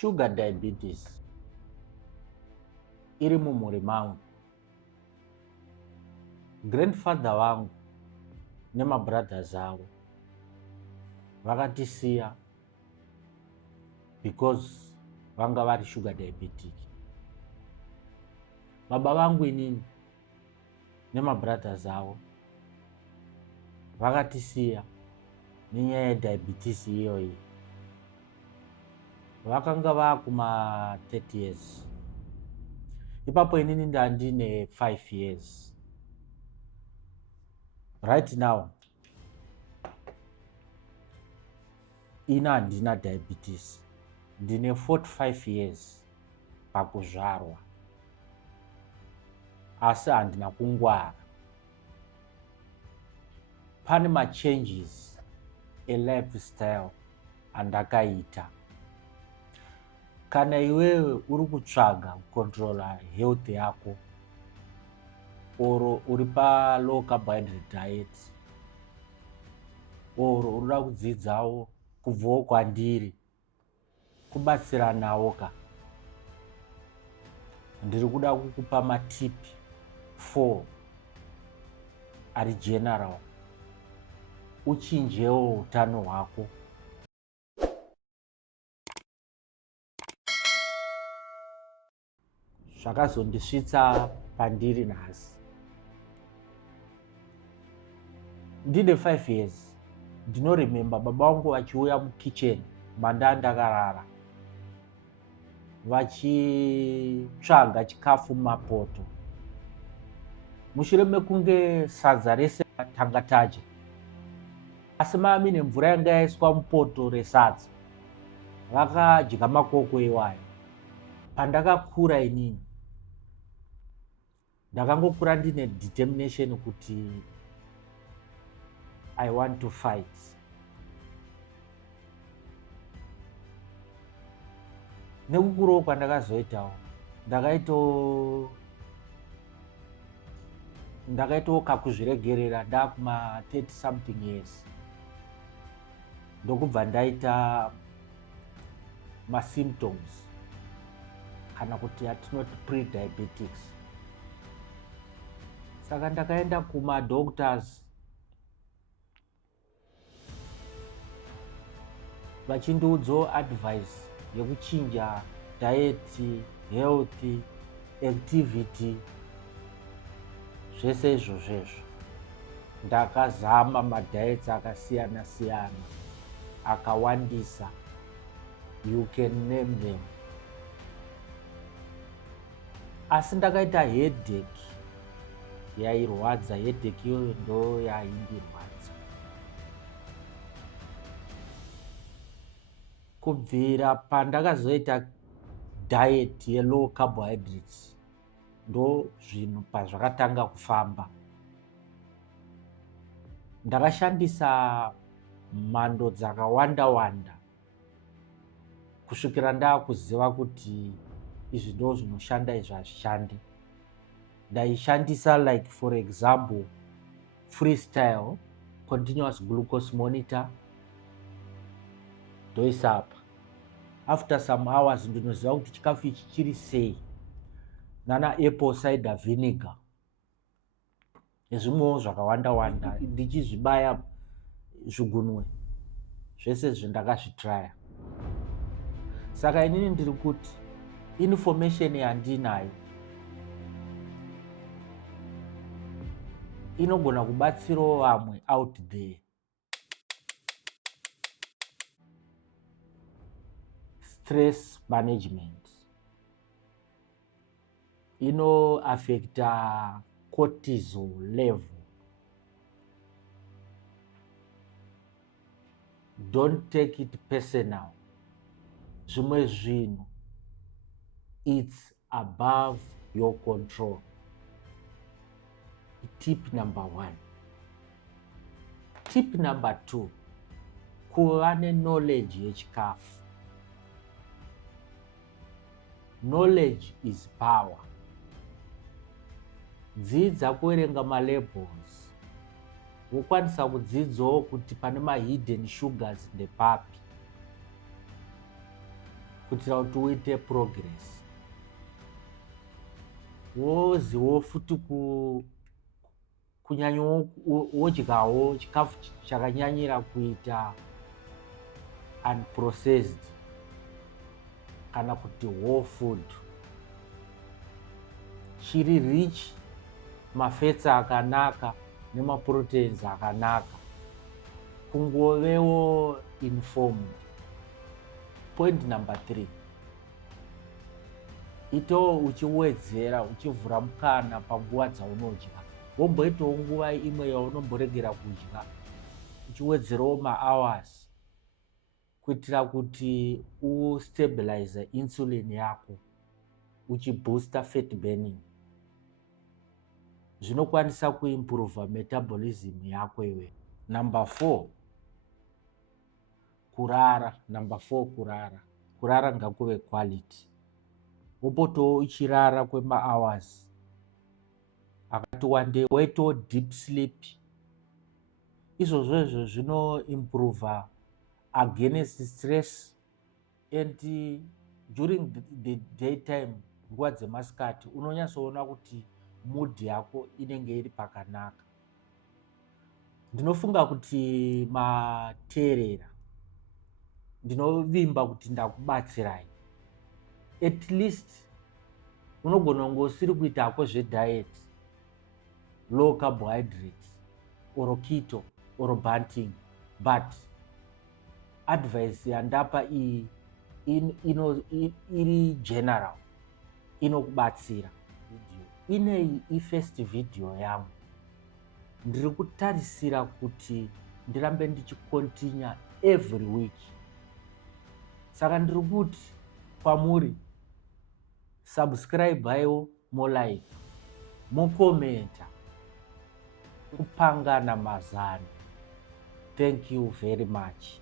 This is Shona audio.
Sugar diabetes iri mumhuri mangu. Grandfather wangu nemabrothers avo vakatisiya because vanga vari sugar diabetic. Baba vangu inini nemabrothers avo vakatisiya nenyaya yediabetes iyoyi. Vakanga vakuma 30 years. Ipapo inini ndandine 5 years. Right now, ina handina diabetes. Ndine 45 years pakuzvarwa. Asi handina kungwara. Pane machanges elifestyle andakaita. Kana iwewe uri kutsvaga kucontrola health yako, oro uri pa low carbohydrate diet, oro urikuda kudzidzawo kubvawo kwandiri kubatsiranawo ka, ndiri kuda kukupa matipi 4 ari general. Uchinjewo utano hwako. Zvakazondisvitsa pandiri nhasi. Ndine 5 years. Ndinoremember baba vangu vachiuya mukitchen mandandakarara vachitsvaga chikafu mumapoto. Mushure mekunge sadza rese tanga tadya, asi mami nemvura yanga yaiswa mupoto resadza vakadya makoko iwayo. Pandakakura inini ndakangokura ndine determination kuti I want to fight. Nekukurawo kwandakazoitawo ndakaitawo kakuzviregerera ndakuma 30 something years. Ndokubva ndaita masymptoms kana kuti atinoti pre-diabetics. Saka ndakaenda kumadoctors vachindiudzawo advice yekuchinja diet, health, activity, zvese izvozvezvo. Ndakazama madiets akasiyana siyana akawandisa, you can name them. Asi ndakaita headache yairwadza. Headache iyoyo ndo yaindirwadza. Kubvira pandakazoita diet yelow carbohydrates ndo zvinhu pazvakatanga kufamba. Ndakashandisa mhando dzakawanda wanda kusvikira ndakuziva kuti izvi ndo zvinoshanda, izvi hazvishandi. Ndaishandisa like for example freestyle continuous glucose monitor ndoisa apa. After some hours ndinoziva kuti chikafu ichi chiri sei, nana apple cider vinegar nezvimwewo zvakawanda wanda ndichizvibaya zvigunwe. Zvese zvindakazvitraya. Saka inini ndiri kuti information yandinayo inogona kubatsirawo vamwe out there. Stress management inoaffecta cortisol level. Don't take it personal. Zvimwe zvinhu it's above your control. Tip number 1. Tip number 2, kuva knowledge yechikafu. Knowledge is power. Dzidza kuerenga malabels. Wokwanisa kudzidzawo kuti pane hidden sugars ndepapi. kuitira kuti uite progress. Woziwo futi kunyanya wodyawo chikafu chakanyanyira kuita unprocessed kana kuti whole food, chiri rich mafats akanaka nemaproteins akanaka. Kungovewo informed. Point number 3, ito uchiwedzera uchivhura mukana panguva dzaunodya. Womboitawo nguva imwe yaunomboregera kudya, uchiwedzerawo mahours kuitira kuti ustabilize insulin yako, uchibooster fat burning. Zvinokwanisa kuimprove metabolism yako iwe. Number 4, kurara. Kurara ngakuve quality. Wopotawo uchirara kwemahours akati wandei, waitawo deep sleep. Izvozvo zvinoimprove against stress, and during the daytime, nguva dzemasikati, unonyatsoona kuti mood yako inenge iri pakanaka. Ndinofunga kuti mateerera, ndinovimba kuti ndakubatsirai. At least unogona kunge usiri kuitako zvedayet, low carbohydrates or keto or banting, but advice yandapa iyi iri general, inokubatsira. Ineyi ifirst video yangu. Ndiri kutarisira kuti ndirambe ndichikontinya every week. Saka ndiri kuti kwamuri, subscribe haiwo, molike, mokomenta, kupangana mazano. Thank you very much.